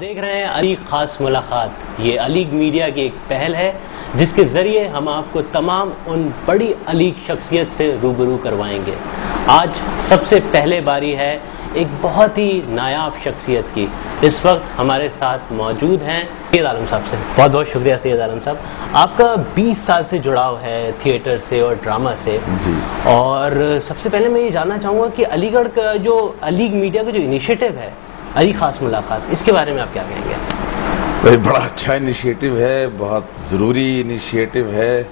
देख रहे हैं अली खास मुलाकात। ये अलीग मीडिया की एक पहल है जिसके ज़रिए हम आपको तमाम उन बड़ी अलीग शख्सियत से रूबरू करवाएंगे। आज सबसे पहले बारी है एक बहुत ही नायाब शख्सियत की। इस वक्त हमारे साथ मौजूद हैं सैयद आलम साहब से। बहुत बहुत शुक्रिया सैयद आलम साहब। आपका 20 साल से जुड़ाव है थिएटर से और ड्रामा से जी। और सबसे पहले मैं ये जानना चाहूँगा कि अलीगढ़ का जो अलीग मीडिया का जो इनिशिएटिव है अली खास मुलाकात, इसके बारे में आप क्या कहेंगे? भाई बड़ा अच्छा इनिशिएटिव है, बहुत ज़रूरी इनिशिएटिव है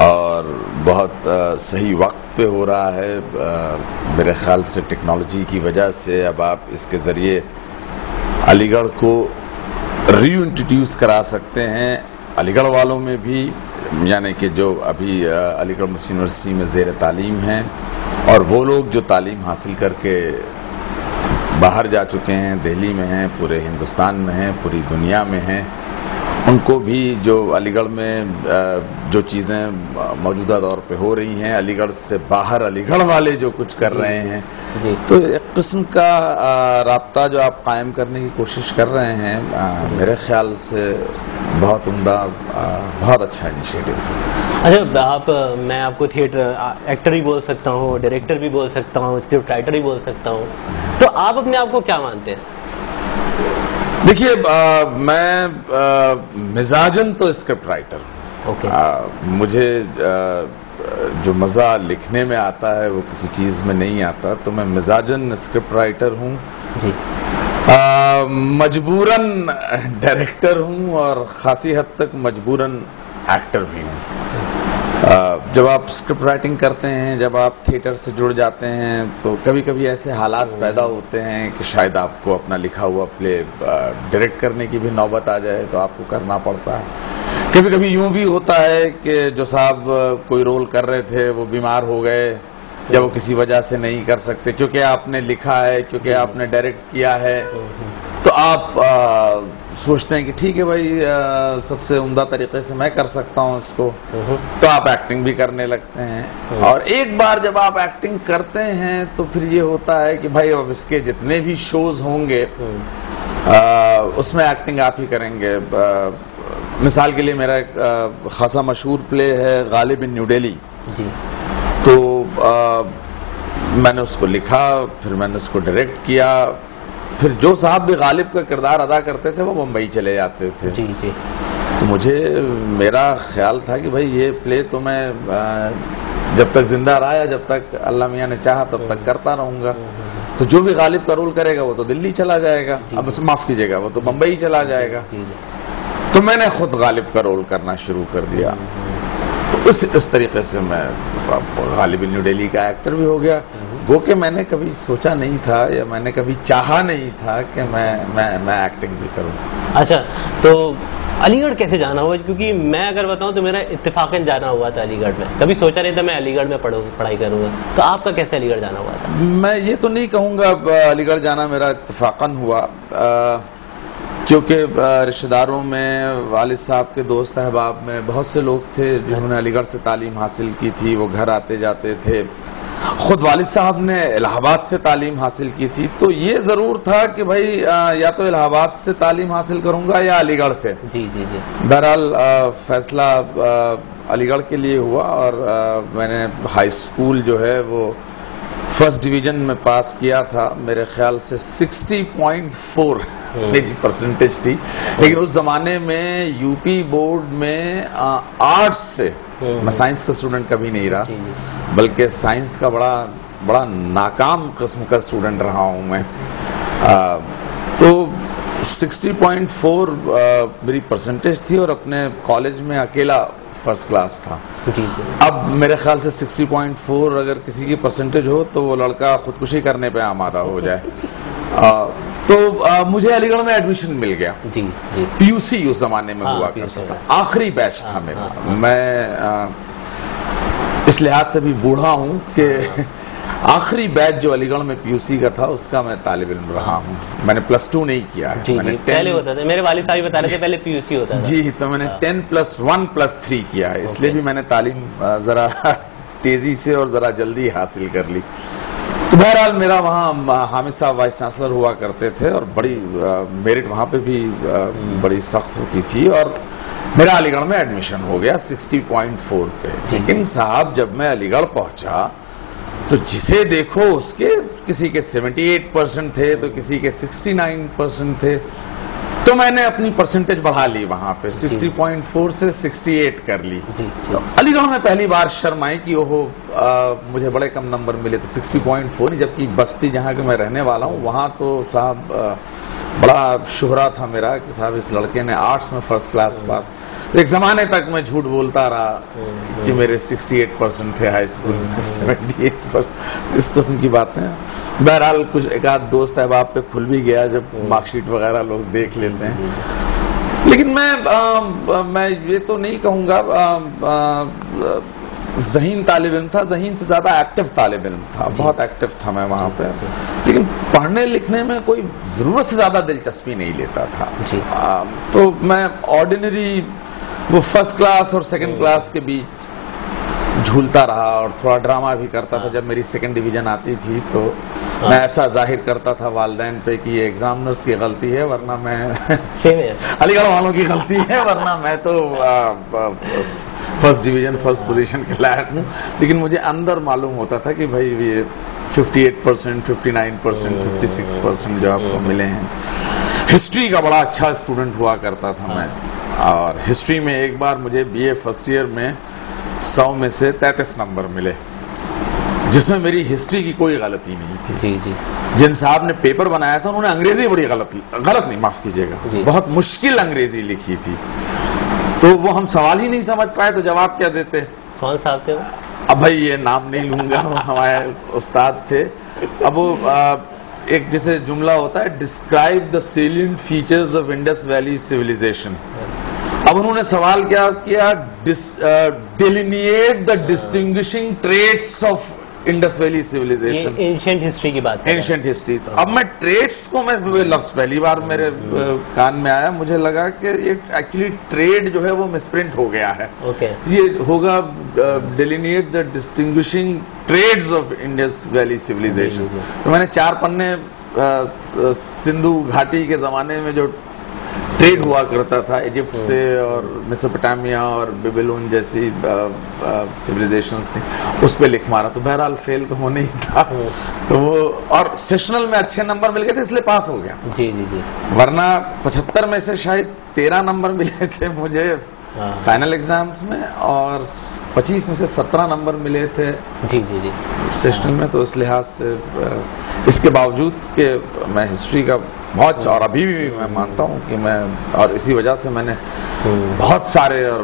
और बहुत सही वक्त पे हो रहा है। मेरे ख्याल से टेक्नोलॉजी की वजह से अब आप इसके ज़रिए अलीगढ़ को रीइंट्रोड्यूस करा सकते हैं अलीगढ़ वालों में भी, यानी कि जो अभी अलीगढ़ मुस्लिम यूनिवर्सिटी में ज़ेर तालीम हैं और वो लोग जो तालीम हासिल करके बाहर जा चुके हैं, दिल्ली में हैं, पूरे हिंदुस्तान में हैं, पूरी दुनिया में हैं, उनको भी जो अलीगढ़ में जो चीज़ें मौजूदा दौर पे हो रही हैं, अलीगढ़ से बाहर अलीगढ़ वाले जो कुछ कर रहे हैं, तो एक किस्म का राब्ता जो आप कायम करने की कोशिश कर रहे हैं, मेरे ख्याल से बहुत उम्दा, बहुत अच्छा इनिशिएटिव है। अच्छा, मैं आपको थिएटर एक्टर भी बोल सकता हूँ, डायरेक्टर भी बोल सकता हूँ, स्क्रिप्ट राइटर भी बोल सकता हूँ, तो आप अपने आप को क्या मानते हैं? देखिए, मैं मिजाजन तो स्क्रिप्ट राइटर हूँ। मुझे जो मज़ा लिखने में आता है वो किसी चीज़ में नहीं आता, तो मैं मिजाजन स्क्रिप्ट राइटर हूँ जी। मजबूरन डायरेक्टर हूँ और ख़ासी हद तक मजबूरन एक्टर भी हूँ। जब आप स्क्रिप्ट राइटिंग करते हैं, जब आप थिएटर से जुड़ जाते हैं, तो कभी कभी ऐसे हालात पैदा होते हैं कि शायद आपको अपना लिखा हुआ प्ले डायरेक्ट करने की भी नौबत आ जाए, तो आपको करना पड़ता है। कभी कभी यूं भी होता है कि जो साहब कोई रोल कर रहे थे वो बीमार हो गए या वो किसी वजह से नहीं कर सकते, क्योंकि आपने लिखा है, क्योंकि आपने डायरेक्ट किया है, तो आप सोचते हैं कि ठीक है भाई, सबसे उम्दा तरीके से मैं कर सकता हूँ इसको, तो आप एक्टिंग भी करने लगते हैं। और एक बार जब आप एक्टिंग करते हैं तो फिर ये होता है कि भाई अब इसके जितने भी शोज होंगे उसमें एक्टिंग आप ही करेंगे। मिसाल के लिए मेरा एक खासा मशहूर प्ले है गालिब इन न्यू दिल्ली, तो मैंने उसको लिखा, फिर मैंने उसको डायरेक्ट किया, फिर जो साहब भी गालिब का किरदार अदा करते थे वो मुंबई चले जाते थे जी। तो मुझे मेरा ख्याल था कि भाई ये प्ले तो मैं जब तक जिंदा रहा, जब तक अल्लाह मियाँ ने चाहा तब तक करता रहूंगा। तो जो भी गालिब का रोल करेगा वो तो दिल्ली चला जाएगा, अब माफ कीजिएगा, वो तो मुंबई चला जाएगा। तो मैंने खुद गालिब का रोल करना शुरू कर दिया। तो इस तरीके से मैं गालिब न्यू दिल्ली का एक्टर भी हो गया। वो कि मैंने कभी सोचा नहीं था या मैंने कभी चाहा नहीं था कि मैं एक्टिंग भी करूं। अच्छा, तो अलीगढ़ कैसे जाना हुआ? क्योंकि मैं अगर बताऊं तो मेरा इत्तेफाकन जाना हुआ था अलीगढ़ में, कभी सोचा नहीं था मैं अलीगढ़ में पढ़ाई करूंगा। तो आपका कैसे अलीगढ़ जाना हुआ था? मैं ये तो नहीं कहूँगा अलीगढ़ जाना मेरा इत्तेफाकन हुआ, क्योंकि रिश्तेदारों में वालिद साहब के दोस्त अहबाब में बहुत से लोग थे जिन्होंने अलीगढ़ से तालीम हासिल की थी, वो घर आते जाते थे। खुद वालिद साहब ने इलाहाबाद से तालीम हासिल की थी, तो ये ज़रूर था कि भाई या तो इलाहाबाद से तालीम हासिल करूंगा या अलीगढ़ से। जी जी जी। बहरहाल फैसला अलीगढ़ के लिए हुआ और मैंने हाई स्कूल जो है वो फर्स्ट डिवीजन में पास किया था। मेरे ख्याल से 60.4 मेरी परसेंटेज थी, लेकिन उस जमाने में यूपी बोर्ड में आर्ट्स से, मैं साइंस का स्टूडेंट कभी नहीं रहा, बल्कि साइंस का बड़ा नाकाम किस्म का स्टूडेंट रहा हूं मैं। तो 60.4 मेरी परसेंटेज थी और अपने कॉलेज में अकेला फर्स्ट क्लास था। अब मेरे ख्याल से 60.4 अगर किसी की परसेंटेज हो तो वो लड़का खुदकुशी करने पे आमादा हो जाए। तो मुझे अलीगढ़ में एडमिशन मिल गया। जी, जी। पीयूसी उस जमाने में हुआ करता था, आखिरी बैच था मेरा। मैं इस लिहाज से भी बूढ़ा हूँ कि आखिरी बैच जो अलीगढ़ में पीयूसी का था उसका मैं तालिब इल्म रहा हूँ। मैंने +2 नहीं किया है, मैंने पहले होता था, मेरे वालिद साहब बता रहे थे पहले पीयूसी होता था जी। तो मैंने 10+1+3 किया है, इसलिए भी मैंने तालीम जरा तेजी से और जरा जल्दी हासिल कर ली। तो बहरहाल मेरा वहाँ हामिद साहब वाइस चांसलर हुआ करते थे और बड़ी मेरिट वहाँ पे भी बड़ी सख्त होती थी और मेरा अलीगढ़ में एडमिशन हो गया 60.4 पे। लेकिन साहब जब मैं अलीगढ़ पहुंचा तो जिसे देखो उसके किसी के 78% थे तो किसी के 69% थे। तो मैंने अपनी परसेंटेज बढ़ा ली वहां पे 60.4 से 68 कर ली। तो अलीगढ़ में पहली बार शर्म आई कि ओहो मुझे बड़े कम नंबर मिले तो 60.4 नहीं, जबकि बस्ती जहां के मैं रहने वाला हूं वहां तो साहब बड़ा शुहरा था मेरा कि साहब इस लड़के ने आर्ट्स में फर्स्ट क्लास पास। तो एक जमाने तक मैं झूठ बोलता रहा कि मेरे 68% थे हाई स्कूल में, 78% इस किस्म की बातें। बहरहाल कुछ एक आध दोस्त अहबाब पे खुल भी गया जब मार्कशीट वगैरह लोग देख लेते हैं। लेकिन मैं ये तो नहीं कहूँगा ज़हीन तालिब इल्म था, ज़हीन से ज़्यादा एक्टिव तालिब इल्म था, बहुत एक्टिव था मैं वहाँ पे। लेकिन पढ़ने लिखने में कोई ज़रूरत से ज़्यादा दिलचस्पी नहीं लेता था। तो मैं ऑर्डिनरी वो फर्स्ट क्लास और सेकंड क्लास के बीच झूलता रहा और थोड़ा ड्रामा भी करता था। जब मेरी सेकंड डिवीजन आती थी तो मैं ऐसा जाहिर करता था वालिदैन पे कि ये एग्जामिनर्स की गलती है वरना मैं अलीगढ़ वालों की गलती है वरना मैं तो फर्स्ट डिवीजन फर्स्ट पोजीशन के लायक हूँ। लेकिन मुझे अंदर मालूम होता था कि भाई ये 58%, 59%, 56% जो आपको मिले हैं। हिस्ट्री का बड़ा अच्छा स्टूडेंट हुआ करता था मैं, और हिस्ट्री में एक बार मुझे बीए फर्स्ट ईयर में 100 में से 33 नंबर मिले, जिसमें मेरी हिस्ट्री की कोई गलती नहीं थी। जी जी। जिन साहब ने पेपर बनाया था उन्होंने अंग्रेजी बड़ी गलत नहीं, माफ कीजिएगा, बहुत मुश्किल अंग्रेजी लिखी थी। तो वो हम सवाल ही नहीं समझ पाए तो जवाब क्या देते। कौन साहब थे? अब भाई ये नाम नहीं लूंगा, हमारे उस्ताद थे। अब वो एक जैसे जुमला होता है, describe the salient features of Indus Valley civilisation. अब उन्होंने सवाल क्या किया, delineate the distinguishing traits of Indus Valley civilisation. Ancient history की बात, एंशिएंट हिस्ट्री। तो अब मैं ट्रेड्स को, मैं लफ्ज पहली बार मेरे कान में आया, मुझे लगा कि ये एक्चुअली ट्रेड जो है वो मिसप्रिंट हो गया है। ये होगा delineate the distinguishing traits of Indus Valley civilisation. तो मैंने 4 पन्ने सिंधु घाटी के जमाने में जो ट्रेड हुआ करता था इजिप्ट से और मेसोपोटामिया और बेबीलोन जैसी सिविलाइजेशंस थी, उस पे लिख मारा। तो बहरहाल फेल तो होने ही था। तो वो और सेशनल में अच्छे नंबर मिल गए थे इसलिए पास हो गया। जी जी जी। वरना 75 में से शायद 13 नंबर मिले थे मुझे फाइनल एग्जाम्स में, और 25 में से 17 नंबर मिले थे जी जी जी सेशनल में। तो इस लिहाज से इसके बावजूद कि मैं हिस्ट्री का बहुत, और अभी भी मैं मानता हूँ कि मैं, और इसी वजह से मैंने बहुत सारे और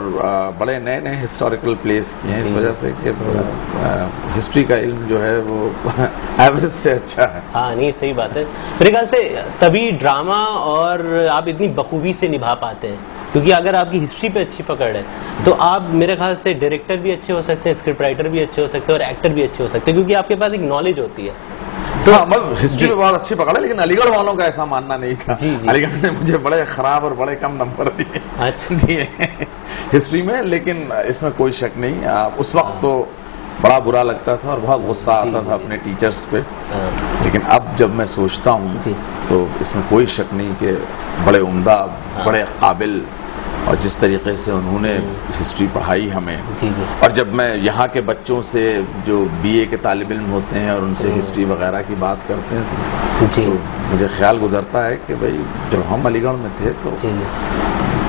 बड़े नए नए हिस्टोरिकल प्लेस किए हैं, इस वजह से कि हिस्ट्री का इल्म जो है वो एवरेज से अच्छा है। हाँ नहीं, सही बात है। मेरे ख्याल से तभी ड्रामा और आप इतनी बखूबी से निभा पाते हैं, क्योंकि अगर आपकी हिस्ट्री पे अच्छी पकड़ है तो आप मेरे ख्याल से डायरेक्टर भी अच्छे हो सकते हैं, स्क्रिप्ट राइटर भी अच्छे हो सकते हैं और एक्टर भी अच्छे हो सकते हैं, क्योंकि आपके पास एक नॉलेज होती है। तो मतलब हिस्ट्री में बहुत अच्छी पकड़ है, लेकिन अलीगढ़ वालों का ऐसा मानना नहीं था। अलीगढ़ ने मुझे बड़े खराब और बड़े कम नंबर दिए हिस्ट्री में, लेकिन इसमें कोई शक नहीं। उस वक्त तो बड़ा बुरा लगता था और बहुत गुस्सा आता था अपने टीचर्स पे, लेकिन अब जब मैं सोचता हूँ तो इसमें कोई शक नहीं कि बड़े उम्दा, बड़े काबिल, और जिस तरीके से उन्होंने हिस्ट्री पढ़ाई हमें, और जब मैं यहाँ के बच्चों से जो बीए के तालिब इल्म होते हैं और उनसे हिस्ट्री वगैरह की बात करते हैं तो मुझे ख्याल गुजरता है कि भाई जब हम अलीगढ़ में थे तो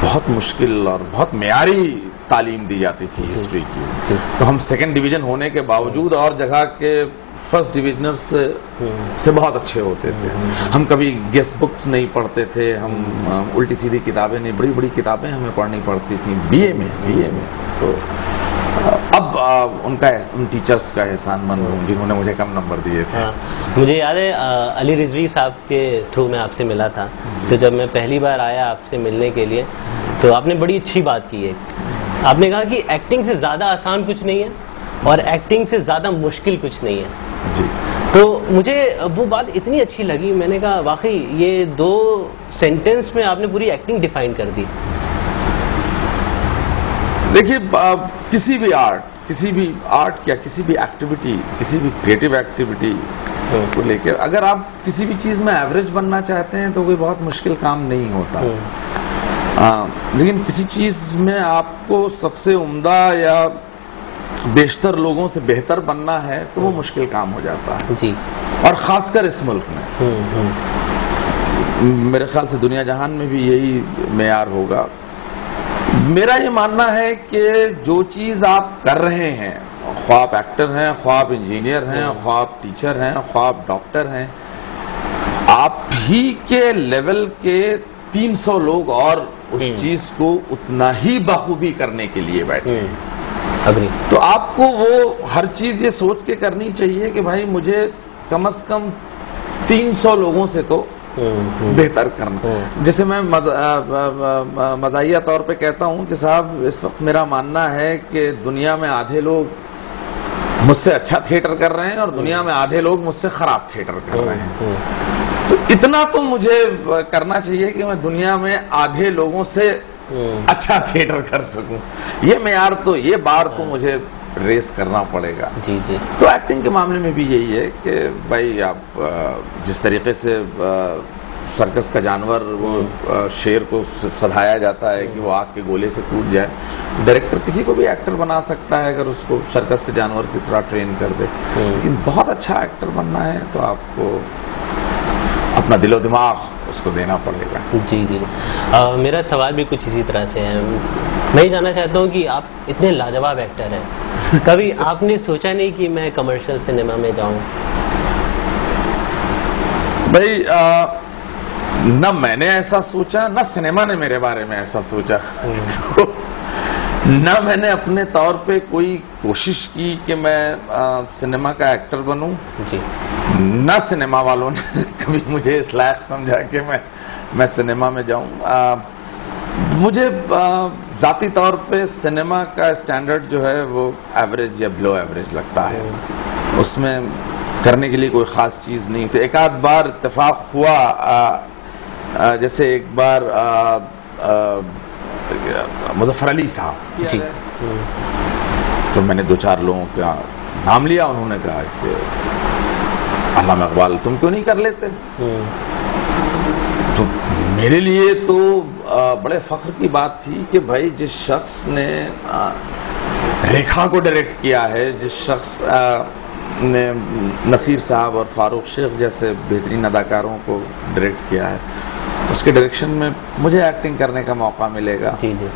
बहुत मुश्किल और बहुत मेयारी तालीम दी जाती थी हिस्ट्री की। तो हम सेकंड डिवीजन होने के बावजूद और जगह के फर्स्ट डिविजनर्स से बहुत अच्छे होते थे। हम कभी गेस्ट बुक्स नहीं पढ़ते थे, हम उल्टी सीधी किताबें नहीं, बड़ी बड़ी किताबें हमें पढ़नी पड़ती थी बीए में। तो अब उन टीचर्स का एहसानमंद हूँ जिन्होंने मुझे कम नंबर दिए थे। मुझे याद है अली रिजवी साहब के थ्रू मैं आपसे मिला था, तो जब मैं पहली बार आया आपसे मिलने के लिए तो आपने बड़ी अच्छी बात की है। आपने कहा कि एक्टिंग से ज़्यादा आसान कुछ नहीं है और एक्टिंग से ज़्यादा मुश्किल कुछ नहीं है जी। तो मुझे वो बात इतनी अच्छी लगी, मैंने कहा वाकई ये 2 सेंटेंस में आपने पूरी एक्टिंग डिफाइन कर दी। देखिए किसी भी आर्ट क्या किसी भी एक्टिविटी, किसी भी क्रिएटिव एक्टिविटी को लेके। अगर आप किसी भी चीज में एवरेज बनना चाहते हैं तो कोई बहुत मुश्किल काम नहीं होता, लेकिन किसी चीज में आपको सबसे उम्दा या बेशतर लोगों से बेहतर बनना है तो वो मुश्किल काम हो जाता है जी। और खासकर इस मुल्क में। मेरे ख्याल से दुनिया जहान में भी यही मेयार होगा। मेरा ये मानना है कि जो चीज आप कर रहे हैं, ख्वाह आप एक्टर हैं, ख्वाह आप इंजीनियर हैं, ख्वाह आप टीचर हैं, ख्वाह आप डॉक्टर हैं, आप ही के लेवल के 300 लोग और उस चीज को उतना ही बखूबी करने के लिए बैठे हैं। तो आपको वो हर चीज ये सोच के करनी चाहिए कि भाई मुझे कम से कम 300 लोगों से तो बेहतर करना। जैसे मैं मजाहिया तौर पे कहता हूं कि साहब इस वक्त मेरा मानना है कि दुनिया में आधे लोग मुझसे अच्छा थिएटर कर रहे हैं और दुनिया में आधे लोग मुझसे खराब थिएटर कर रहे हैं। तो इतना तो मुझे करना चाहिए कि मैं दुनिया में आधे लोगों से अच्छा थिएटर कर सकूं। ये मेयार तो, ये बार तो मुझे रेस करना पड़ेगा। जी जी। तो एक्टिंग के मामले में भी यही है कि भाई आप जिस तरीके से सर्कस का जानवर वो शेर को सधाया जाता है कि वो आग के गोले से कूद जाए, डायरेक्टर किसी को भी एक्टर बना सकता है अगर उसको सर्कस के जानवर की तरह ट्रेन कर दे। लेकिन बहुत अच्छा एक्टर बनना है तो आपको अपना दिलो दिमाग उसको देना पड़ेगा। जी जी। मेरा सवाल भी कुछ इसी तरह से है। मैं जानना चाहता हूँ कि आप इतने लाजवाब एक्टर हैं, कभी आपने सोचा नहीं कि मैं कमर्शियल सिनेमा में जाऊं? भाई न मैंने ऐसा सोचा, न सिनेमा ने मेरे बारे में ऐसा सोचा। तो न मैंने अपने तौर पे कोई कोशिश की कि मैं सिनेमा का एक्टर बनूं, न सिनेमा वालों ने कभी मुझे इस लायक समझा कि मैं सिनेमा में जाऊं। मुझे जाती तौर पे सिनेमा का स्टैंडर्ड जो है वो एवरेज या बिलो एवरेज लगता है। उसमें करने के लिए कोई खास चीज नहीं। तो एक आध बार इत्तेफाक हुआ, जैसे एक बार मुजफ्फर अली साहब जी, तो मैंने 2-4 लोगों का नाम लिया। उन्होंने कहा कि अल्लामा इकबाल तुम क्यों नहीं कर लेते? तो मेरे लिए तो बड़े फख्र की बात थी कि भाई जिस शख्स ने रेखा को डायरेक्ट किया है, जिस शख्स ने नसीर साहब और फारूक शेख जैसे बेहतरीन अदाकारों को डायरेक्ट किया है, उसके डायरेक्शन में मुझे एक्टिंग करने का मौका मिलेगा। जी जी।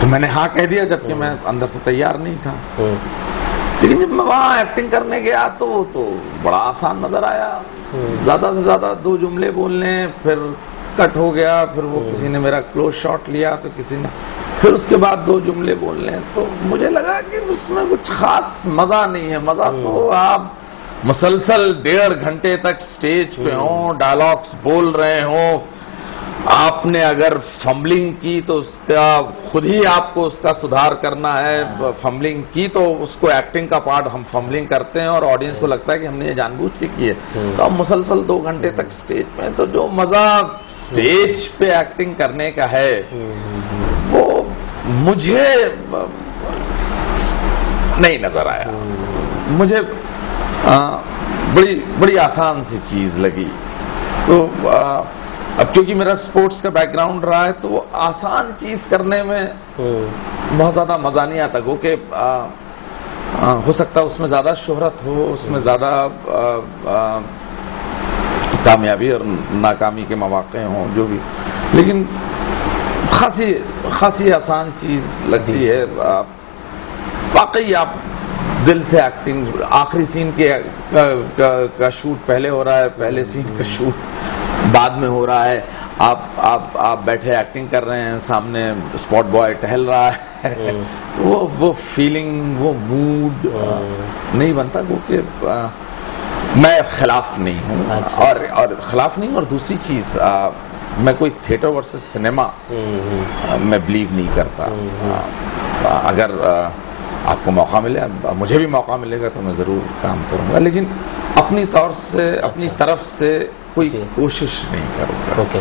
तो मैंने हाँ कह दिया, जबकि मैं अंदर से तैयार नहीं था। लेकिन जब मैं वहाँ एक्टिंग करने गया तो बड़ा आसान नजर आया। ज्यादा से ज्यादा 2 जुमले बोलने, फिर कट हो गया, फिर वो किसी ने मेरा क्लोज शॉट लिया तो किसी ने फिर उसके बाद 2 जुमले बोलने। तो मुझे लगा कि उसमें कुछ खास मजा नहीं है। मजा तो आप मुसलसल 1.5 घंटे तक स्टेज पे हो, डायलॉग्स बोल रहे हो। आपने अगर फंबलिंग की तो उसका खुद ही आपको उसका सुधार करना है। फंबलिंग की तो उसको एक्टिंग का पार्ट हम फंबलिंग करते हैं और ऑडियंस को लगता है कि हमने ये जानबूझ के की है। तो हम मुसलसल 2 घंटे तक स्टेज पे, तो जो मजा स्टेज पे एक्टिंग करने का है वो मुझे नहीं नजर आया। मुझे बड़ी आसान सी चीज लगी। तो अब क्योंकि मेरा स्पोर्ट्स का बैकग्राउंड रहा है तो वो आसान चीज करने में बहुत ज्यादा मजा नहीं आता। क्योंकि हो सकता है उसमें ज्यादा शोहरत हो, उसमें ज्यादा कामयाबी और नाकामी के मौके हों, जो भी, लेकिन खासी आसान चीज लगती है। वाकई आप दिल से एक्टिंग, आखिरी सीन का शूट पहले हो रहा है, पहले सीन का शूट बाद में हो रहा है, आप बैठे एक्टिंग कर रहे हैं, सामने स्पॉट बॉय टहल रहा है, तो वो फीलिंग, वो मूड नहीं बनता। क्योंकि मैं खिलाफ नहीं हूँ। अच्छा। और खिलाफ नहीं। और दूसरी चीज, मैं कोई थिएटर वर्सेस सिनेमा मैं बिलीव नहीं करता। अगर आपको मौका मिले, मुझे भी मौका मिलेगा तो मैं जरूर काम करूंगा, लेकिन अपनी तौर से, अपनी तरफ से कोई कोशिश नहीं करूंगा। ओके।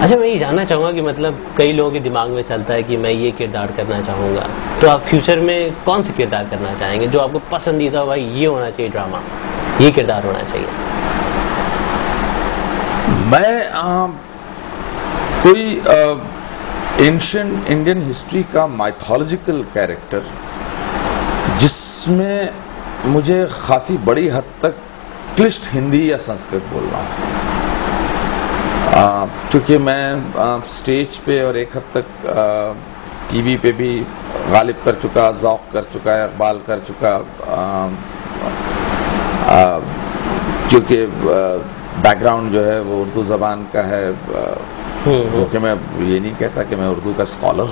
अच्छा, मैं ये जानना चाहूँगा कि मतलब कई लोगों के दिमाग में चलता है कि मैं ये किरदार करना चाहूँगा, तो आप फ्यूचर में कौन सा किरदार करना चाहेंगे जो आपको पसंदीदा, भाई ये होना चाहिए ड्रामा? ये किरदार होना चाहिए? मैं कोई एंशिएंट इंडियन हिस्ट्री का माइथोलॉजिकल कैरेक्टर जिसमें मुझे खासी बड़ी हद तक क्लिष्ट हिंदी या संस्कृत बोल रहा हूँ, क्योंकि मैं स्टेज पे और एक हद तक टीवी पे भी गालिब कर चुका, ज़ौक़ कर चुका, इक़बाल कर चुका, क्योंकि बैकग्राउंड जो है वो उर्दू ज़बान का है। क्योंकि मैं ये नहीं कहता कि मैं उर्दू का स्कॉलर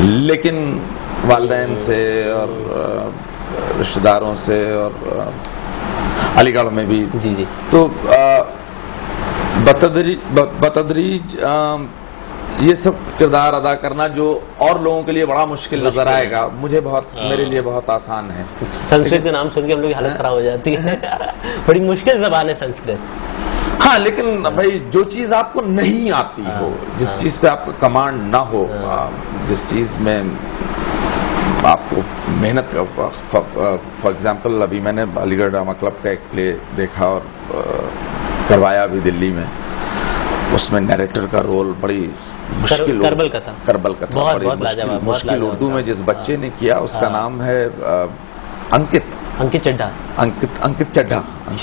लेकिन वालिदैन से और रिश्तेदारों से और अलीगढ़ में भी जी। तो बतदरीज ये सब किरदार अदा करना जो और लोगों के लिए बड़ा मुश्किल नजर आएगा, मुझे बहुत मेरे लिए बहुत आसान है। संस्कृत का नाम सुन के हम लोग की हालत खराब हो जाती है बड़ी मुश्किल जबान है संस्कृत। हाँ, लेकिन भाई जो चीज आपको नहीं आती हो, जिस चीज पे आपका कमांड ना हो, जिस चीज में आपको मेहनत, फॉर एग्जाम्पल अभी मैंने अलीगढ़ ड्रामा क्लब का एक प्ले देखा और करवाया भी दिल्ली में। उसमें नैरेटर का रोल बड़ी मुश्किल, करबल कथा बड़ी मुश्किल उर्दू में जिस बच्चे ने किया, उसका नाम है अंकित चड्ढा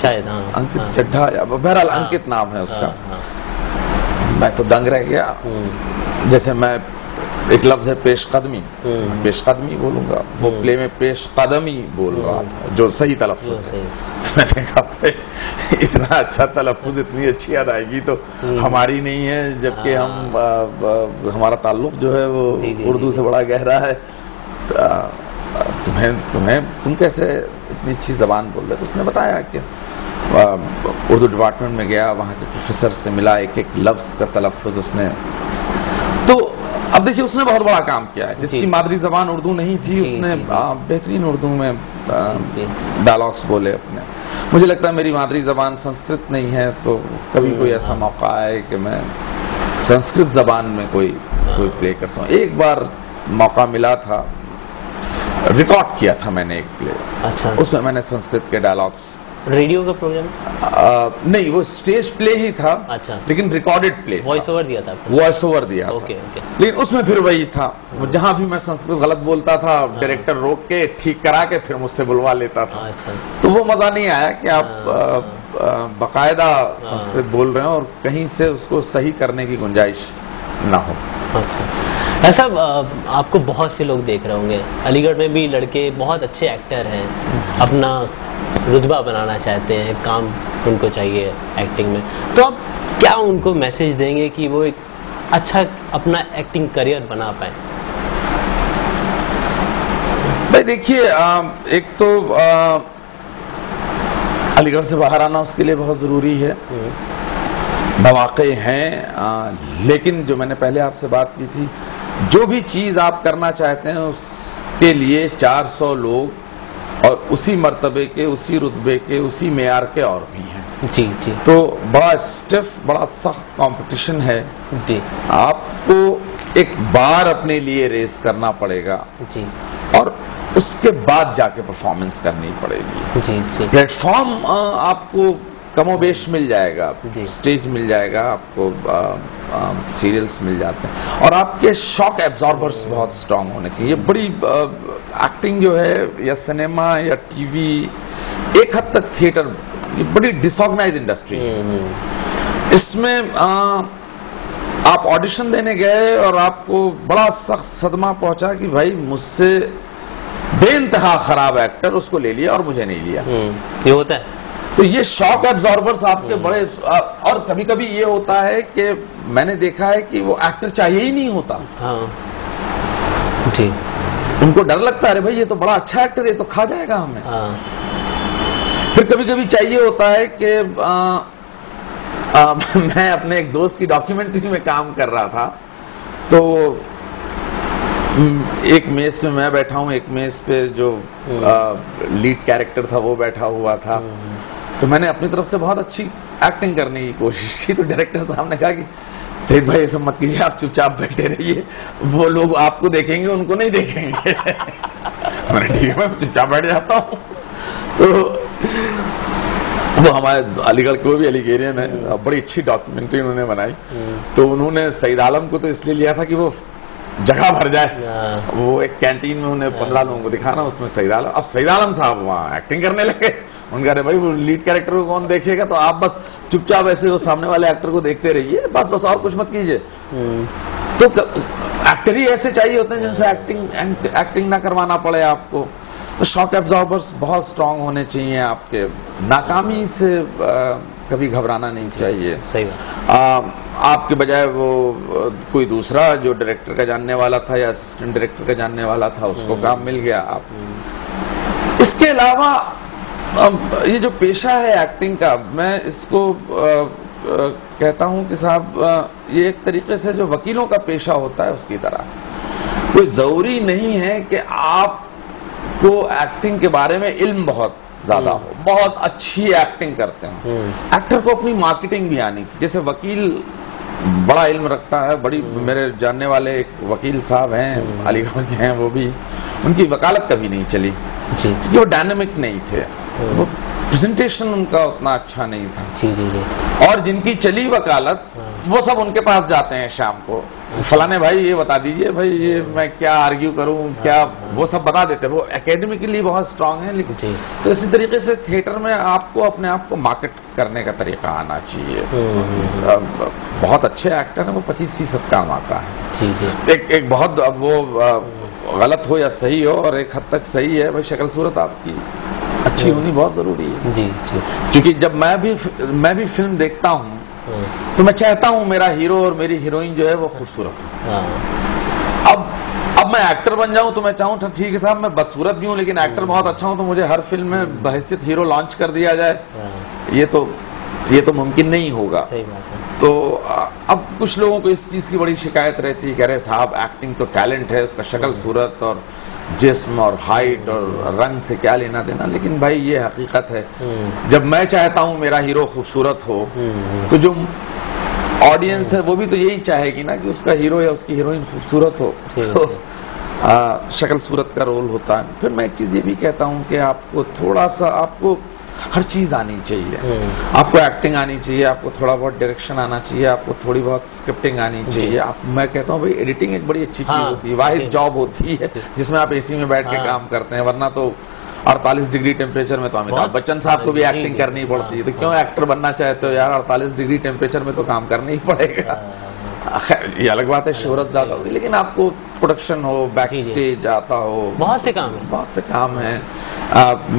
शायद, अंकित चड्ढा, बहरहाल अंकित नाम है उसका। मैं तो दंग रह गया। जैसे मैं एक लफ्ज है पेशकदमी बोलूंगा, वो प्ले में पेशकदमी बोल रहा था, जो सही तलफ्फुज़ है। मैंने कहा इतना अच्छा तलफ्फुज़, इतनी अच्छी अदायगी तो हमारी नहीं है, जबकि हमारा ताल्लुक जो है वो उर्दू से बड़ा गहरा है। तुम कैसे इतनी अच्छी जबान बोल रहे? तो उसने बताया कि उर्दू डिपार्टमेंट में गया, वहाँ के प्रोफेसर से मिला, एक एक लफ्ज का तलफ्फुज़ उसने। तो अब देखिए, उसने बहुत बड़ा काम किया है। जिसकी मादरी जबान उर्दू नहीं थी, उसने बेहतरीन उर्दू में डायलॉग्स बोले अपने। मुझे लगता है मेरी मादरी जबान संस्कृत नहीं है, तो कभी कोई ऐसा मौका आए कि मैं संस्कृत जबान में कोई प्ले कर सकूं। एक बार मौका मिला था, रिकॉर्ड किया था मैंने एक प्ले। अच्छा। उसमें मैंने संस्कृत के डायलॉग्स, रेडियो का प्रोग्राम नहीं, वो स्टेज प्ले ही था। अच्छा। लेकिन रिकॉर्डेड प्ले, वॉइस ओवर दिया था। वॉइस ओवर दिया था। लेकिन उसमें फिर वही था, जहां भी मैं संस्कृत गलत बोलता था, डायरेक्टर रोक के ठीक करा के फिर मुझसे बुलवा लेता था। तो वो मजा नहीं आया कि आप बाकायदा संस्कृत बोल रहे हो और कहीं से उसको सही करने की गुंजाइश ना हो। अच्छा, ऐसा आपको बहुत से लोग देख रहे होंगे, अलीगढ़ में भी लड़के बहुत अच्छे एक्टर हैं, अपना रुतबा बनाना चाहते हैं, काम उनको चाहिए एक्टिंग में, तो आप क्या उनको मैसेज देंगे कि वो एक अच्छा अपना एक्टिंग करियर बना पाए? भाई देखिए, एक तो अलीगढ़ से बाहर आना उसके लिए बहुत ज़रूरी है। मौक़े हैं, लेकिन जो मैंने पहले आपसे बात की थी, जो भी चीज़ आप करना चाहते हैं उसके लिए 400 लोग और उसी मर्तबे के, उसी रुतबे के, उसी मेयार के और भी हैं। जी जी। तो बड़ा स्टिफ, बड़ा सख्त कंपटीशन है जी। आपको एक बार अपने लिए रेस करना पड़ेगा जी, और उसके बाद जाके परफॉर्मेंस करनी पड़ेगी। जी जी। प्लेटफॉर्म आपको कमोबेश मिल जाएगा, स्टेज मिल जाएगा, आपको सीरियल्स मिल जाते हैं, और आपके शॉक एब्जॉर्बर्स बहुत स्ट्रांग होने चाहिए। ये बड़ी एक्टिंग जो है, या सिनेमा या टीवी, एक हद तक थिएटर, ये बड़ी डिसऑर्गेनाइज इंडस्ट्री है। इसमें आप ऑडिशन देने गए और आपको बड़ा सख्त सदमा पहुंचा कि भाई मुझसे बेइंतहा खराब एक्टर, उसको ले लिया और मुझे नहीं लिया। ये होता है। तो ये शॉक एब्जॉर्बर्स आपके बड़े, और कभी कभी ये होता है कि मैंने देखा है कि वो एक्टर चाहिए ही नहीं होता। हाँ जी। उनको डर लगता है, अरे भाई ये तो बड़ा अच्छा एक्टर है, तो खा जाएगा हमें। हाँ। फिर कभी कभी चाहिए होता है कि मैं अपने एक दोस्त की डॉक्यूमेंट्री में काम कर रहा था, तो एक मेज पे मैं बैठा हूँ, एक मेज पे जो लीड कैरेक्टर था वो बैठा हुआ था। तो मैंने अपनी तरफ से बहुत अच्छी एक्टिंग करने की कोशिश की, तो डायरेक्टर साहब ने कहा कि सईद भाई ऐसा मत कीजिए, आप चुपचाप बैठे रहिए, वो लोग आपको देखेंगे, उनको नहीं देखेंगे। मैंने ठीक है, मैं चुपचाप बैठ जाता हूँ। तो वो हमारे अलीगढ़ को भी अलीगेरियन है, बड़ी अच्छी डॉक्यूमेंट्री उन्होंने बनाई। तो उन्होंने सईद आलम को तो इसलिए लिया था कि वो जगह भर जाए। वो एक कैंटीन में उन्हें 15 लोगों को दिखाना, उसमें सईद आलम, अब सईद आलम साहब वहाँ एक्टिंग करने लगे। उनका अरे भाई वो लीड कैरेक्टर को कौन देखेगा, तो आप बस चुपचाप ऐसे वो सामने वाले एक्टर को देखते रहिए, बस और कुछ मत कीजिए। तो एक्टर ही ऐसे चाहिए होते हैं जिनसे एक्टिंग ना करवाना पड़े आपको। तो शॉक एब्जॉर्बर्स बहुत स्ट्रांग होने चाहिए आपके, नाकामी से कभी घबराना नहीं चाहिए। सही आपके बजाय वो कोई दूसरा जो डायरेक्टर का जानने वाला था या असिस्टेंट डायरेक्टर का जानने वाला था, उसको काम मिल गया। आप इसके अलावा ये जो पेशा है एक्टिंग का, मैं इसको कहता हूं कि साहब ये एक तरीके से जो वकीलों का पेशा होता है उसकी तरह। कोई जरूरी नहीं है कि आपको एक्टिंग के बारे में इल्म बहुत ज्यादा हो, बहुत अच्छी एक्टिंग करते हो। एक्टर को अपनी मार्केटिंग भी आनी चाहिए। जैसे वकील बड़ा इल्म रखता है, बड़ी मेरे जानने वाले एक वकील साहब हैं अलीगढ़ के हैं, वो भी, उनकी वकालत कभी नहीं चली क्योंकि वो डायनेमिक नहीं थे, वो प्रेजेंटेशन उनका उतना अच्छा नहीं था। जी। और जिनकी चली वकालत वो सब उनके पास जाते हैं शाम को, फलाने भाई ये बता दीजिए, भाई ये मैं क्या आर्ग्यू करूं, क्या, वो सब बता देते। वो एकेडमिकली बहुत स्ट्रांग है, लेकिन तो इसी तरीके से थिएटर में आपको अपने आप को मार्केट करने का तरीका आना चाहिए। बहुत अच्छे एक्टर हैं, वो 25% काम आता है। एक बहुत, अब वो गलत हो या सही हो, और एक हद तक सही है, भाई शक्ल सूरत आपकी अच्छी होनी बहुत जरूरी है। जी। क्योंकि जब मैं भी फिल्म देखता हूँ तो मैं चाहता हूं मेरा हीरो और मेरी हीरोइन जो है वो खूबसूरत हो। अब मैं एक्टर बन जाऊं तो मैं चाहूं ठीक है साहब, मैं बदसूरत भी हूं लेकिन एक्टर बहुत अच्छा हूं, तो मुझे हर फिल्म में बहैसियत हीरो लॉन्च कर दिया जाए, ये तो मुमकिन नहीं होगा। सही बात है। तो अब कुछ लोगों को इस चीज की बड़ी शिकायत रहती है कि अरे साहब एक्टिंग तो टैलेंट है, उसका शक्ल सूरत और जिस्म और हाइट और रंग से क्या लेना देना। लेकिन भाई ये हकीकत है, जब मैं चाहता हूं मेरा हीरो खूबसूरत हो तो जो ऑडियंस है वो भी तो यही चाहेगी ना कि उसका हीरो या उसकी हीरोइन खूबसूरत हो। तो शक्ल सूरत का रोल होता है। फिर मैं एक चीज ये भी कहता हूं कि आपको थोड़ा सा, आपको हर चीज आनी चाहिए। आपको एक्टिंग आनी चाहिए, आपको थोड़ा बहुत डायरेक्शन आना चाहिए, आपको थोड़ी बहुत स्क्रिप्टिंग आनी चाहिए। मैं कहता हूँ भाई एडिटिंग एक बड़ी अच्छी चीज होती है, वाहिद जॉब होती है जिसमें आप एसी में बैठ के काम करते हैं, वरना तो 48 डिग्री टेम्परेचर में तो अमिताभ बच्चन साहब को भी एक्टिंग करनी पड़ती है। तो क्यों एक्टर बनना चाहते हो यार, 48 डिग्री टेम्परेचर में तो काम करना ही पड़ेगा। ये अलग बात है शोहरत ज्यादा होगी, लेकिन आपको प्रोडक्शन हो, बैक स्टेज आता हो, बहुत से काम है, बहुत से काम है।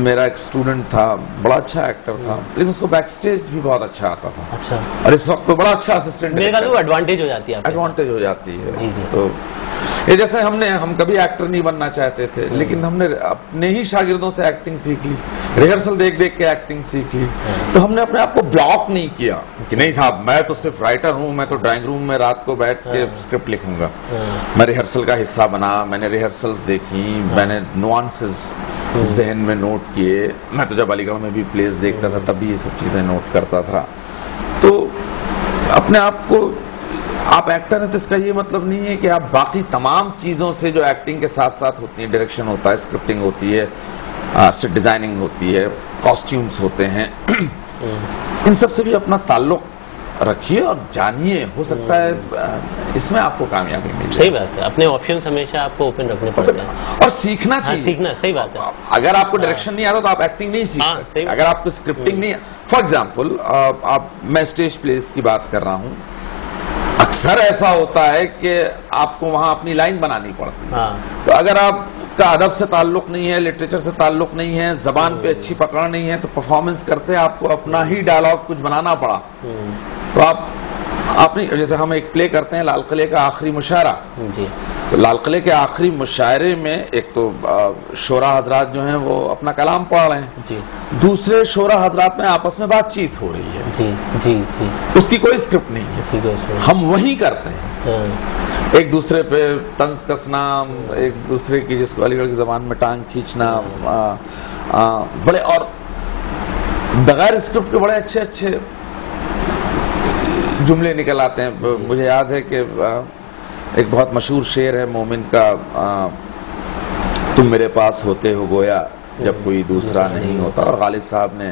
मेरा एक स्टूडेंट था, बड़ा अच्छा एक्टर था, लेकिन उसको बैक स्टेज भी बहुत अच्छा आता था। अच्छा। और इस वक्त तो बड़ा अच्छा असिस्टेंट, मेरे ख्याल में एडवांटेज हो जाती है, एडवांटेज हो जाती है। जी। तो ये जैसे हम कभी एक्टर नहीं बनना चाहते थे, लेकिन हमने अपने ही शागिर्दों से एक्टिंग सीख ली, रिहर्सल देख देख के एक्टिंग सीख ली। तो हमने अपने आप को ब्लॉक नहीं किया कि नहीं साहब मैं तो सिर्फ राइटर हूं, मैं तो ड्राइंग रूम में रात को बैठ के स्क्रिप्ट लिखूंगा। मैं रिहर्सल का हिस्सा बना, मैंने रिहर्सल्स देखी, मैंने नुआंसेस जहन में नोट किए। मैं तो जब अलीगढ़ में भी प्लेस देखता था तब भी ये सब चीजें नोट करता था। तो अपने आप को, आप एक्टर हैं तो इसका ये मतलब नहीं है कि आप बाकी तमाम चीजों से जो एक्टिंग के साथ साथ होती है, डायरेक्शन होता है, स्क्रिप्टिंग होती है, सेट डिजाइनिंग होती है, कॉस्ट्यूम्स होते हैं, इन सब से भी अपना ताल्लुक रखिए और जानिए, हो सकता है इसमें आपको कामयाबी मिले। सही बात है, अपने ऑप्शंस हमेशा आपको ओपन रखने पड़ते हैं और सीखना चाहिए। सीखना, सही बात है। अगर आपको डायरेक्शन नहीं आता तो आप एक्टिंग नहीं सीख सकते। अगर आपको स्क्रिप्टिंग नहीं, फॉर एग्जाम्पल मैं स्टेज प्लेस की बात कर रहा हूँ, अक्सर ऐसा होता है कि आपको वहां अपनी लाइन बनानी पड़ती है। तो अगर आपका अदब से ताल्लुक नहीं है, लिटरेचर से ताल्लुक नहीं है, जबान पे अच्छी पकड़ नहीं है, तो परफॉर्मेंस करते आपको अपना ही डायलॉग कुछ बनाना पड़ा। तो आप अपनी, जैसे हम एक प्ले करते हैं लाल किले का आखिरी मुशायरा, तो लाल किले के आखिरी मुशायरे में एक तो शोरा हजरात जो हैं वो अपना कलाम पढ़ रहे हैं, दूसरे शोरा हजरात में आपस में बातचीत हो रही है। जी। उसकी कोई स्क्रिप्ट नहीं है, हम वही करते हैं। एक दूसरे पे तंज कसना, एक दूसरे की, जिसको अलीगढ़ की जबान में टांग खींचना, बड़े और बगैर स्क्रिप्ट के बड़े अच्छे अच्छे जुमले निकल आते हैं। मुझे याद है कि एक बहुत मशहूर शेर है मोमिन का, तुम मेरे पास होते हो गोया जब कोई दूसरा नहीं होता। और गालिब साहब ने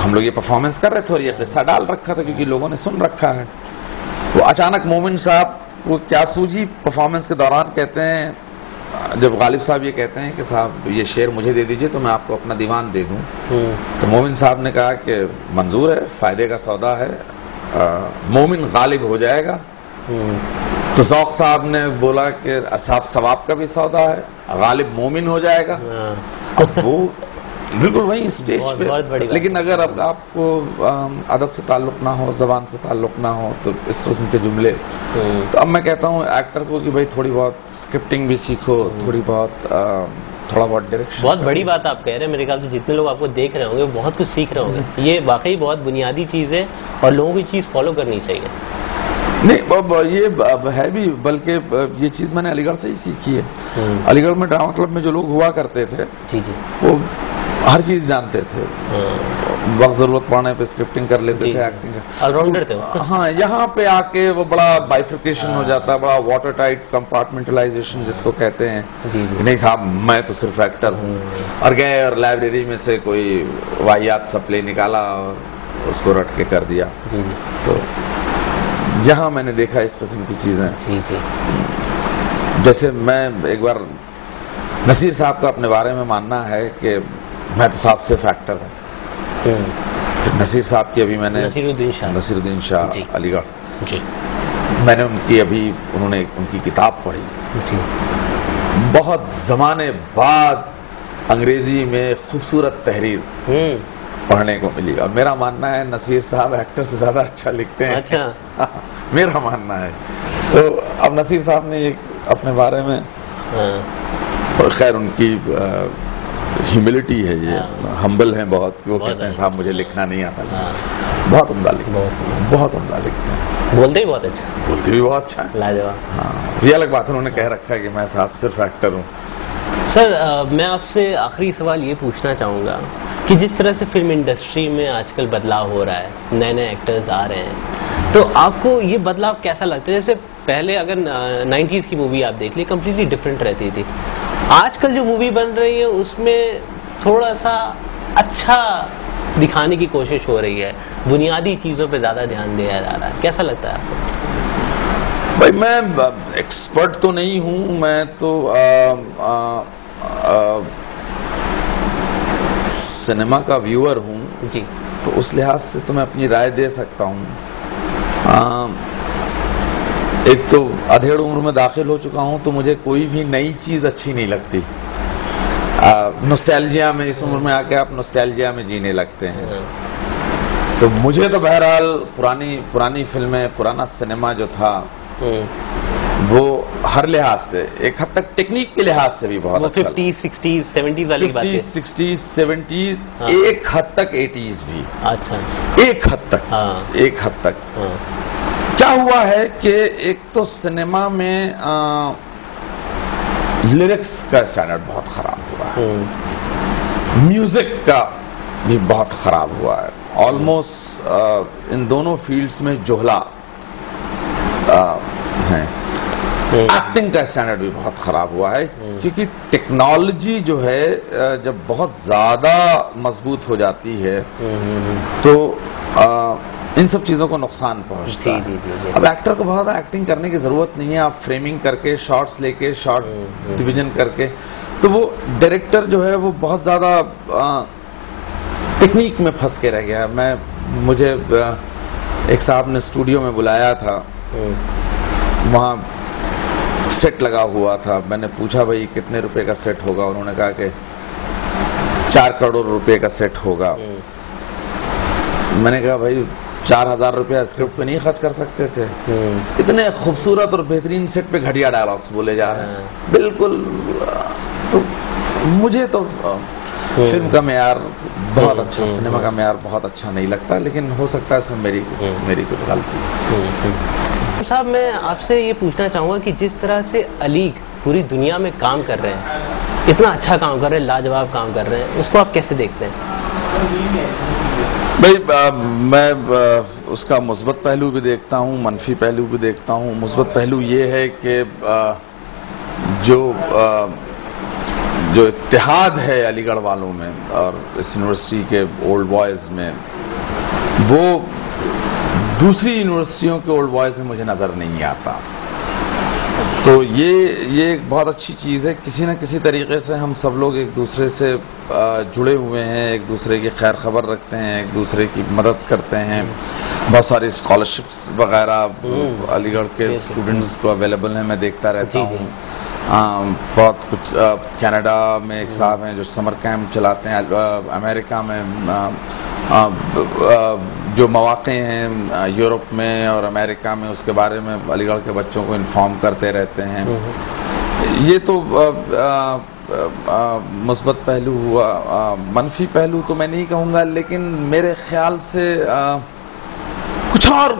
हम लोग ये परफॉर्मेंस कर रहे थे और ये किस्सा डाल रखा था क्योंकि लोगों ने सुन रखा है। वो अचानक मोमिन साहब वो क्या सूझी परफॉर्मेंस के दौरान कहते हैं, जब गालिब साहब ये कहते हैं कि साहब ये शेर मुझे दे दीजिए तो मैं आपको अपना दीवान दे दूं, तो मोमिन साहब ने कहा कि मंजूर है, फायदे का सौदा है, मोमिन गालिब हो जाएगा। तो ज़ौक़ साहब ने बोला कि साहब सवाब का भी सौदा है, गालिब मोमिन हो जाएगा। अब वो बिल्कुल वही स्टेज पे, लेकिन अगर अब आपको अदब से ताल्लुक ना हो, जबान से ताल्लुक ना हो, तो इस किस्म के जुमले, तो अब मैं कहता हूँ एक्टर को कि भाई थोड़ी बहुत स्क्रिप्टिंग भी सीखो, थोड़ी बहुत थोड़ा बहुत डायरेक्शन। बहुत बड़ी बात आप कह रहे हैं, मेरे ख्याल से जितने लोग आपको देख रहे होंगे वो बहुत कुछ सीख रहे होंगे। ये वाकई बहुत बुनियादी चीज़ है और लोगों की चीज़ फॉलो करनी चाहिए। नहीं, अब ये है भी, बल्कि ये चीज़ मैंने अलीगढ़ से ही सीखी है। अलीगढ़ में ड्रामा क्लब में जो लोग हुआ करते थे जी जी, वो हर चीज़ जानते थे, वक्त ज़रूरत पड़ने पे स्क्रिप्टिंग कर लेते थे, एक्टिंग ऑलराउंडर थे। हाँ, यहाँ पे आके वो बड़ा बाइफिकेशन हो जाता है, बड़ा वाटर टाइट कंपार्टमेंटलाइजेशन जिसको कहते हैं। नहीं साहब मैं तो सिर्फ एक्टर हूँ, और गए और लाइब्रेरी में से कोई वाहियात सा प्ले निकाला और उसको रट के कर दिया। तो यहाँ मैंने देखा इस किस्म की चीज़ें। जैसे मैं एक बार नसीर साहब का अपने बारे में मानना है कि मैं तो साहब सिर्फ एक्टर हूँ। नसीर साहब की अभी मैंने नसीरुद्दीन शाह अलीगढ़, मैंने उनकी अभी उनकी किताब पढ़ी, बहुत ज़माने बाद अंग्रेजी में खूबसूरत तहरीर पढ़ने को मिली। और मेरा मानना है नसीर साहब एक्टर से ज़्यादा अच्छा लिखते हैं। अच्छा। मेरा मानना है। तो अब नसीर साहब ने ये अपने बारे में, खैर उनकी ह्यूमिलिटी है, ये हम्बल हैं बहुत, वो कहते हैं साहब मुझे लिखना नहीं आता। बहुत उम्दा लिखते हैं, बहुत उम्दा लिखते हैं, बोलते भी बहुत अच्छा, बोलते भी बहुत अच्छा है, लाजवाब। हाँ, ये अलग बात है, उन्होंने कह रखा है कि मैं साहब सिर्फ एक्टर हूँ। सर मैं आपसे आखिरी सवाल ये पूछना चाहूँगा कि जिस तरह से फिल्म इंडस्ट्री में आजकल बदलाव हो रहा है, नए नए एक्टर्स आ रहे हैं, तो आपको ये बदलाव कैसा लगता है? जैसे पहले अगर 90s की मूवी आप देख ली, कम्प्लीटली डिफरेंट रहती थी। आजकल जो मूवी बन रही है उसमें थोड़ा सा अच्छा दिखाने की कोशिश हो रही है, बुनियादी चीज़ों पे ज़्यादा ध्यान दिया जा रहा है। कैसा लगता है आपको? भाई मैं एक्सपर्ट तो नहीं हूँ, मैं तो सिनेमा का व्यूअर हूँ जी, तो उस लिहाज से तो मैं अपनी राय दे सकता हूँ। एक तो अधेड़ उम्र में दाखिल हो चुका हूँ, तो मुझे कोई भी नई चीज़ अच्छी नहीं लगती। नॉस्टैल्जिया में, इस उम्र में आके आप नॉस्टैल्जिया में जीने लगते हैं। तो मुझे तो बहरहाल पुरानी फिल्में, पुराना सिनेमा जो था वो हर लिहाज से, एक हद तक टेक्निक के लिहाज से भी बहुत अच्छा। 50s, 60s, 70s वाली बात है। 50s, 60s, 70s, एक हद तक 80s भी। अच्छा, एक हद तक, एक हद तक। क्या हुआ है कि एक तो सिनेमा में लिरिक्स का स्टैंडर्ड बहुत खराब हुआ है, म्यूजिक का भी बहुत खराब हुआ है। ऑलमोस्ट इन दोनों फील्ड्स में जोहला है। एक्टिंग का स्टैंडर्ड भी बहुत खराब हुआ है, क्योंकि टेक्नोलॉजी जो है जब बहुत ज्यादा मजबूत हो जाती है तो इन सब चीज़ों को नुकसान पहुंचता है। अब एक्टर को बहुत एक्टिंग करने की ज़रूरत नहीं है, आप फ्रेमिंग करके, शॉट्स लेके, शॉट डिवीजन करके, तो वो डायरेक्टर जो है वो बहुत ज़्यादा टेक्निक में फंस के रह गया। मुझे एक साहब ने स्टूडियो में बुलाया था, वहाँ सेट लगा हुआ था। मैंने पूछा भाई कितने रुपए का सेट होगा, उन्होंने कहा कि 4 करोड़ रुपए का सेट होगा। मैंने कहा भाई 4,000 रुपया स्क्रिप्ट पे नहीं खर्च कर सकते थे? इतने खूबसूरत और बेहतरीन सेट पे घटिया डायलॉग्स बोले जा रहे हैं। बिल्कुल, तो मुझे तो फिल्म का मेयार बहुत अच्छा, सिनेमा का मेयार बहुत अच्छा नहीं लगता, लेकिन हो सकता है इसमें मेरी कुछ गलती है। साहब मैं आपसे ये पूछना चाहूँगा कि जिस तरह से अलीग पूरी दुनिया में काम कर रहे हैं, इतना अच्छा काम कर रहे हैं, लाजवाब काम कर रहे हैं, उसको आप कैसे देखते हैं? भाई मैं उसका मुस्बत पहलू भी देखता हूँ, मनफी पहलू भी देखता हूँ। मुस्बत पहलू ये है कि जो जो इत्तेहाद है अलीगढ़ वालों में और इस यूनिवर्सिटी के ओल्ड बॉयज़ में, वो दूसरी यूनिवर्सिटियों के ओल्ड बॉयज़ में मुझे नज़र नहीं आता। तो ये एक बहुत अच्छी चीज़ है, किसी न किसी तरीके से हम सब लोग एक दूसरे से जुड़े हुए हैं, एक दूसरे की खैर खबर रखते हैं, एक दूसरे की मदद करते हैं। बहुत सारी स्कॉलरशिप्स वगैरह अलीगढ़ के स्टूडेंट्स को अवेलेबल हैं, मैं देखता रहता हूँ। बहुत कुछ कनाडा में एक साहब हैं जो समर कैंप चलाते हैं, अमेरिका में जो मौक़े हैं यूरोप में और अमेरिका में, उसके बारे में अलीगढ़ के बच्चों को इन्फॉर्म करते रहते हैं। ये तो मुस्बत पहलू हुआ। मनफी पहलू तो मैं नहीं कहूँगा, लेकिन मेरे ख्याल से कुछ और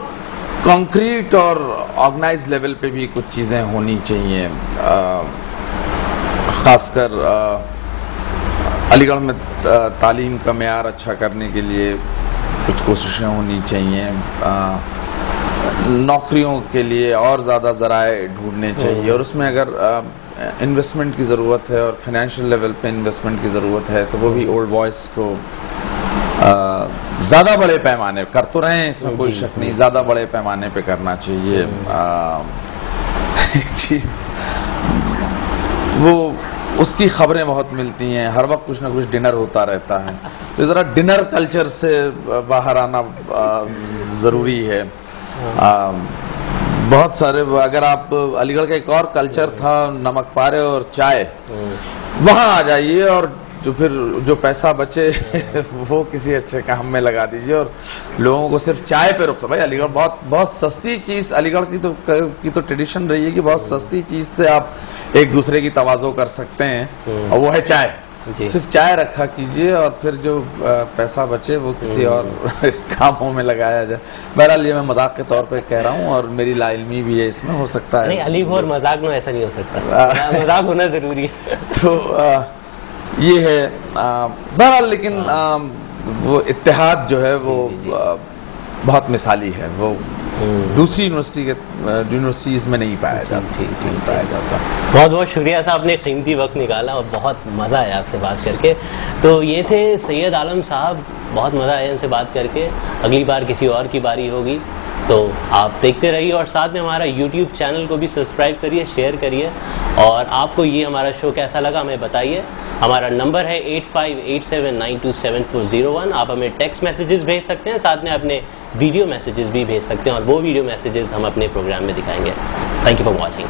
कंक्रीट और ऑर्गेनाइज लेवल पे भी कुछ चीज़ें होनी चाहिए। ख़ासकर अलीगढ़ में तालीम का मेयार अच्छा करने के लिए कुछ कोशिशें होनी चाहिए। नौकरियों के लिए और ज़्यादा ज़राए ढूंढने चाहिए, और उसमें अगर इन्वेस्टमेंट की ज़रूरत है और फाइनेंशियल लेवल पे इन्वेस्टमेंट की ज़रूरत है, तो वो भी ओल्ड बॉयज़ को ज़्यादा बड़े पैमाने कर तो रहे हैं, इसमें कोई शक नहीं, ज़्यादा बड़े पैमाने पे करना चाहिए। एक चीज़ वो उसकी खबरें बहुत मिलती हैं, हर वक्त कुछ ना कुछ डिनर होता रहता है, तो ज़रा डिनर कल्चर से बाहर आना ज़रूरी है। बहुत सारे, अगर आप अलीगढ़ का एक और कल्चर था नमक पारे और चाय, वहाँ आ जाइए और जो पैसा बचे वो किसी अच्छे काम में लगा दीजिए और लोगों को सिर्फ चाय पे रोक। भाई अलीगढ़ बहुत सस्ती चीज़, अलीगढ़ की तो ट्रेडिशन रही है कि बहुत सस्ती चीज़ से आप एक दूसरे की तवाज़ो कर सकते हैं, और वो है चाय। सिर्फ चाय रखा कीजिए और फिर जो पैसा बचे वो किसी और कामों में लगाया जाए। बहरहाल ये मैं मजाक के तौर पे कह रहा हूँ और मेरी लाइल्मी भी है इसमें, हो सकता है नहीं, अलीगढ़ मजाक में ऐसा नहीं हो सकता, मजाक होना जरूरी है। तो ये है बहरहाल, लेकिन वो इत्तेहाद जो है वो बहुत मिसाली है, वो दूसरी यूनिवर्सिटीज़ में नहीं पाया जाता। बहुत बहुत शुक्रिया साहब, आपने कीमती वक्त निकाला और बहुत मज़ा आया आपसे बात करके। तो ये थे सैयद आलम साहब, बहुत मज़ा आया इनसे बात करके। अगली बार किसी और की बारी होगी तो आप देखते रहिए, और साथ में हमारा YouTube चैनल को भी सब्सक्राइब करिए, शेयर करिए, और आपको ये हमारा शो कैसा लगा हमें बताइए। हमारा नंबर है 8587927401। आप हमें टेक्स्ट मैसेजेस भेज सकते हैं, साथ में अपने वीडियो मैसेजेस भी भेज सकते हैं, और वो वीडियो मैसेजेस हम अपने प्रोग्राम में दिखाएंगे। Thank you for watching.